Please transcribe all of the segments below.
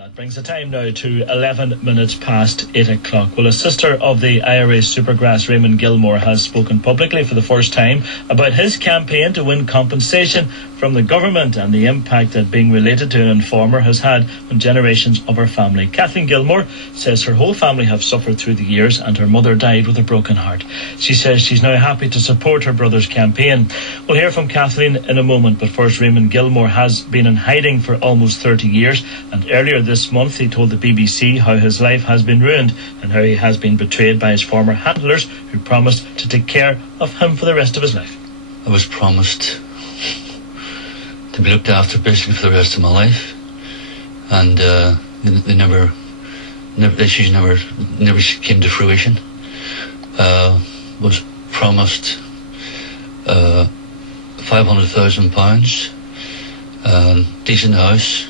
That brings the time now to 11 minutes past 8 o'clock. Well, a sister of the IRA Supergrass, Raymond Gilmour, has spoken publicly for the first time about his campaign to win compensation from the government and the impact that being related to an informer has had on generations of her family. Kathleen Gilmour says her whole family have suffered through the years and her mother died with a broken heart. She says she's now happy to support her brother's campaign. We'll hear from Kathleen in a moment, but first, Raymond Gilmour has been in hiding for almost 30 years, and earlier this month he told the BBC how his life has been ruined and how he has been betrayed by his former handlers who promised to take care of him for the rest of his life. I was promised to be looked after basically for the rest of my life, and the issues never came to fruition. Was promised £500,000, decent house,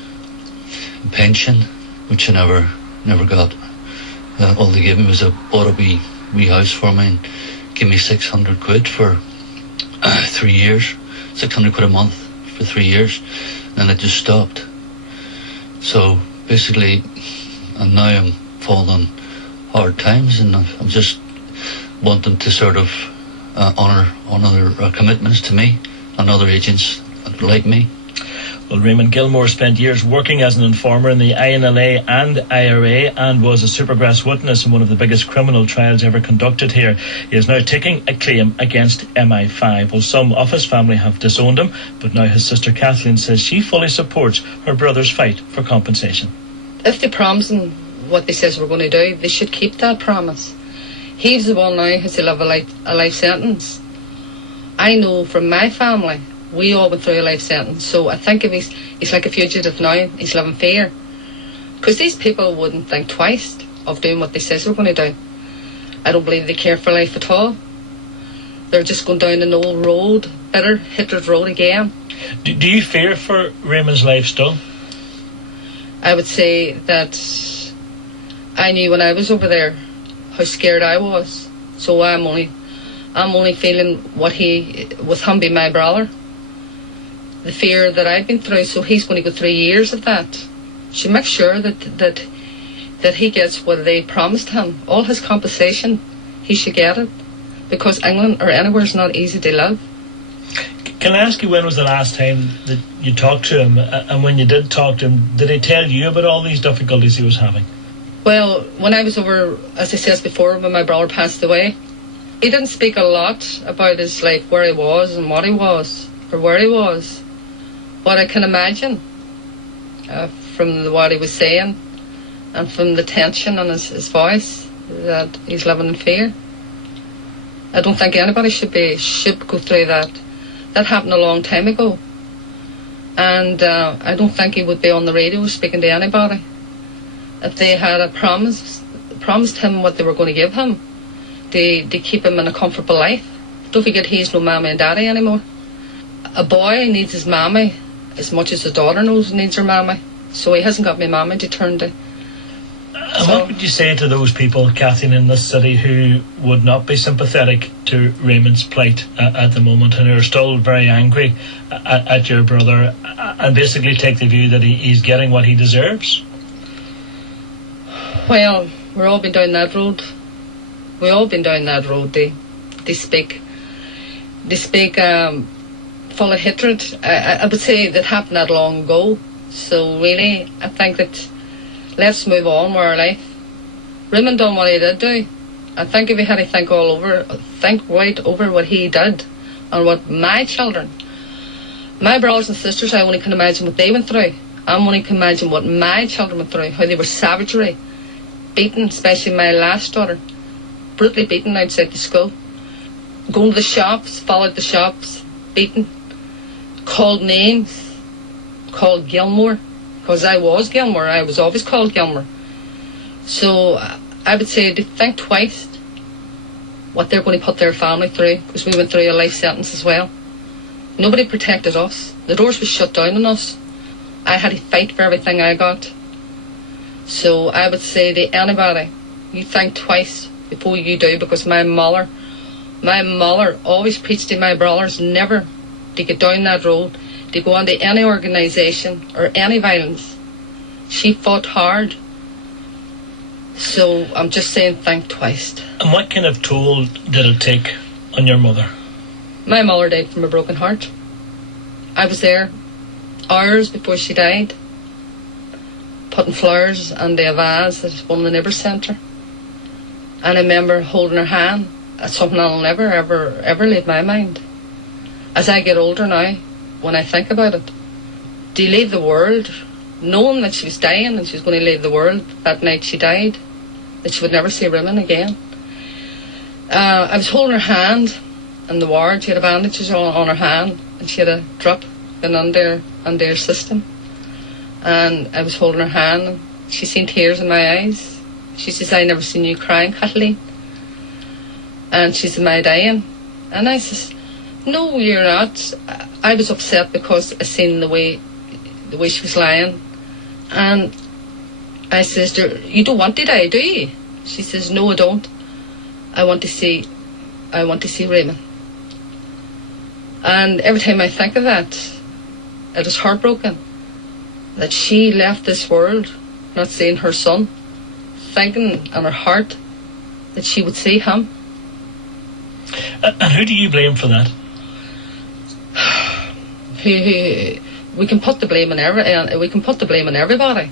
pension, which I never got. All they gave me was bought a wee house for me and gave me 600 quid for 3 years, 600 quid a month for 3 years, and it just stopped. So basically, and now I'm falling on hard times, and I'm just wanting to sort of honour their commitments to me and other agents like me. Well, Raymond Gilmour spent years working as an informer in the INLA and IRA and was a Supergrass witness in one of the biggest criminal trials ever conducted here. He is now taking a claim against MI5. Well, some of his family have disowned him, but now his sister Kathleen says she fully supports her brother's fight for compensation. If they promise him what they says we're going to do, they should keep that promise. He's the one now who has to live a life sentence. I know from my family, we all went through a life sentence, so I think if he's like a fugitive now, he's living fear. Because these people wouldn't think twice of doing what they say they're going to do. I don't believe they care for life at all. They're just going down an old road, bitter Hitler's road again. Do you fear for Raymond's life still? I would say that I knew when I was over there how scared I was. So I'm only feeling with him being my brother. The fear that I've been through, so he's going to go 3 years of that. Should make sure that he gets what they promised him. All his compensation, he should get it. Because England or anywhere is not easy to live. Can I ask you, when was the last time that you talked to him? And when you did talk to him, did he tell you about all these difficulties he was having? Well, when I was over, as I said before, when my brother passed away, he didn't speak a lot about his life, where he was and what he was, or where he was. But I can imagine, from what he was saying, and from the tension on his voice, that he's living in fear. I don't think anybody should go through that. That happened a long time ago. And I don't think he would be on the radio speaking to anybody. If they had promised him what they were going to give him, to keep him in a comfortable life. Don't forget, he's no mammy and daddy anymore. A boy needs his mammy as much as his daughter needs her mammy. So he hasn't got my mammy to turn to. And what would you say to those people, Kathleen, in this city who would not be sympathetic to Raymond's plight at the moment and who are still very angry at your brother and basically take the view that he's getting what he deserves? Well, we've all been down that road. We've all been down that road. They speak full of hatred. I would say that happened that long ago. So really, I think that let's move on with our life. Raymond done what he did do. I think if he had to think right over what he did and what my children, my brothers and sisters, I only can imagine what they went through. I only can imagine what my children went through, how they were savagery, beaten, especially my last daughter, brutally beaten outside the school, going to the shops, followed the shops, beaten, called names, called Gilmour, because I was Gilmour, I was always called Gilmour. So I would say to think twice what they're going to put their family through, because we went through a life sentence as well. Nobody protected us. The doors were shut down on us. I had to fight for everything I got. So I would say to anybody, you think twice before you do, because my mother always preached to my brothers never to get down that road, to go into any organisation or any violence. She fought hard. So I'm just saying think twice. And what kind of toll did it take on your mother? My mother died from a broken heart. I was there hours before she died, putting flowers under a vase at one of the neighbours sent her. And I remember holding her hand. That's something I'll never, ever leave my mind. As I get older now, when I think about it, do you leave the world knowing that she was dying and she was going to leave the world that night she died, that she would never see Raymond again? I was holding her hand in the ward. She had bandages on her hand and she had a drop in under her system. And I was holding her hand and she seen tears in my eyes. She says, I never seen you crying, Kathleen. And she said, am I dying? And I says, no, you're not. I was upset because I seen the way she was lying. And I says to her, you don't want to die, do you? She says, no, I don't. I want to see Raymond. And every time I think of that, it is heartbroken that she left this world not seeing her son, thinking in her heart that she would see him. And who do you blame for that? We can put the blame on everybody.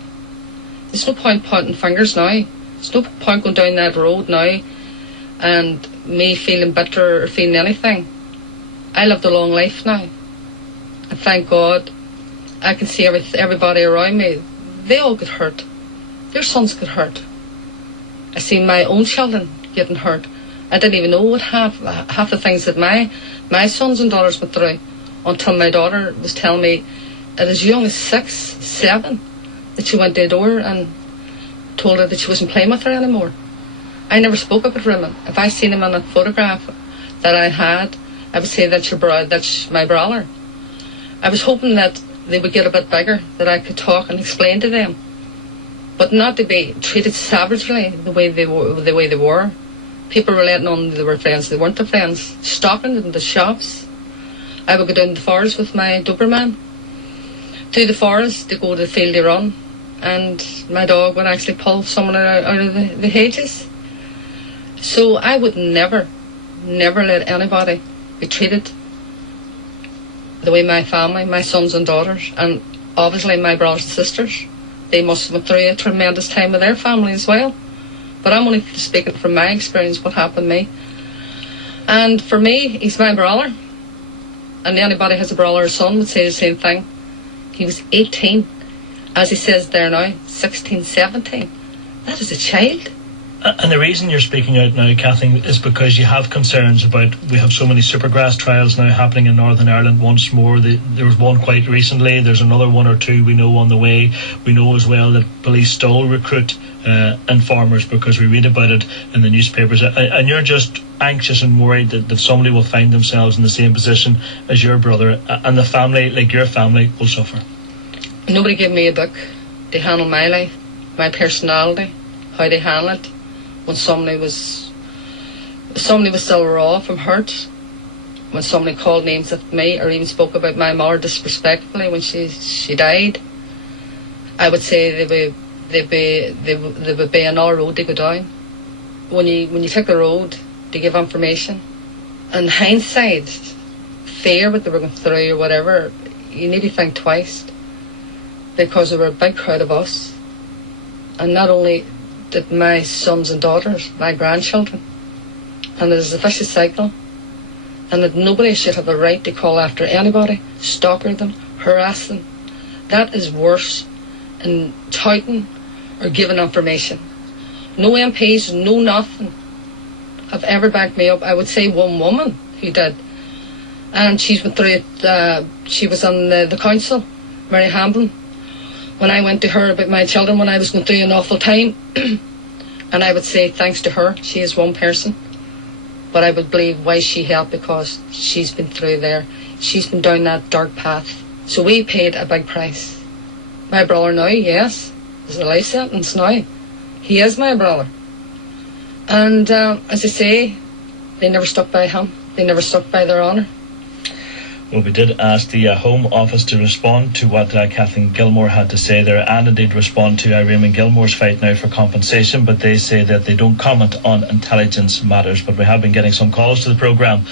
There's no point pointing fingers now. There's no point going down that road now and me feeling bitter or feeling anything. I lived a long life now, and thank God I can see everybody around me. They all get hurt. Their sons get hurt. I see my own children getting hurt. I didn't even know what half the things that my sons and daughters went through until my daughter was telling me at as young as 6, 7 that she went to the door and told her that she wasn't playing with her anymore. I never spoke about Raymond. If I seen him on a photograph that I had, I would say that's my brother. I was hoping that they would get a bit bigger, that I could talk and explain to them, but not to be treated savagely the way they were. People were letting on they were friends. They weren't their friends. Stalking them in the shops. I would go down the forest with my Doberman to the forest to go to the field to run, and my dog would actually pull someone out of the hedges. So I would never let anybody be treated the way my family, my sons and daughters, and obviously my brothers and sisters, they must have went through a tremendous time with their family as well. But I'm only speaking from my experience, what happened to me. And for me, he's my brother. And anybody has a brother or son would say the same thing. He was 18. As he says there now, 16, 17. That is a child. And the reason you're speaking out now, Kathleen, is because you have concerns about, we have so many supergrass trials now happening in Northern Ireland once more. There was one quite recently. There's another one or two we know on the way. We know as well that police still recruit informers because we read about it in the newspapers. And you're just anxious and worried that somebody will find themselves in the same position as your brother, and the family, like your family, will suffer. Nobody gave me a book to handle my life, my personality, how they handle it. When somebody was still raw from hurt, when somebody called names at me or even spoke about my mother disrespectfully when she died, I would say they would be another road to go down. When you take the road to give information, in hindsight, fear what they were going through or whatever, you need to think twice, because there were a big crowd of us, and not only that my sons and daughters, my grandchildren, and there's a vicious cycle, and that nobody should have a right to call after anybody, stalker them, harass them. That is worse than touting or giving information. No MPs, no nothing have ever backed me up. I would say one woman who did, and she's been through it. She was on the council, Mary Hamblin, when I went to her about my children when I was going through an awful time. And I would say thanks to her, she is one person, but I would believe why she helped, because she's been through there. She's been down that dark path. So we paid a big price. My brother now, yes, is a life sentence now. He is my brother. And as I say, they never stuck by him. They never stuck by their honour. Well, we did ask the Home Office to respond to what Kathleen Gilmour had to say there, and indeed respond to Raymond Gilmour's fight now for compensation, but they say that they don't comment on intelligence matters. But we have been getting some calls to the programme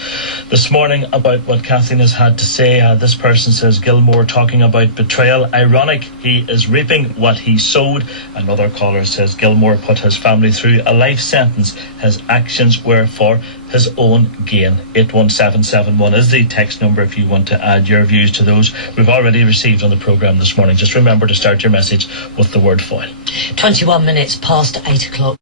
this morning about what Kathleen has had to say. This person says Gilmour talking about betrayal. Ironic, he is reaping what he sowed. Another caller says Gilmour put his family through a life sentence. His actions were for his own gain. 81771 is the text number if you want to add your views to those we've already received on the programme this morning. Just remember to start your message with the word foil. 21 minutes past 8 o'clock.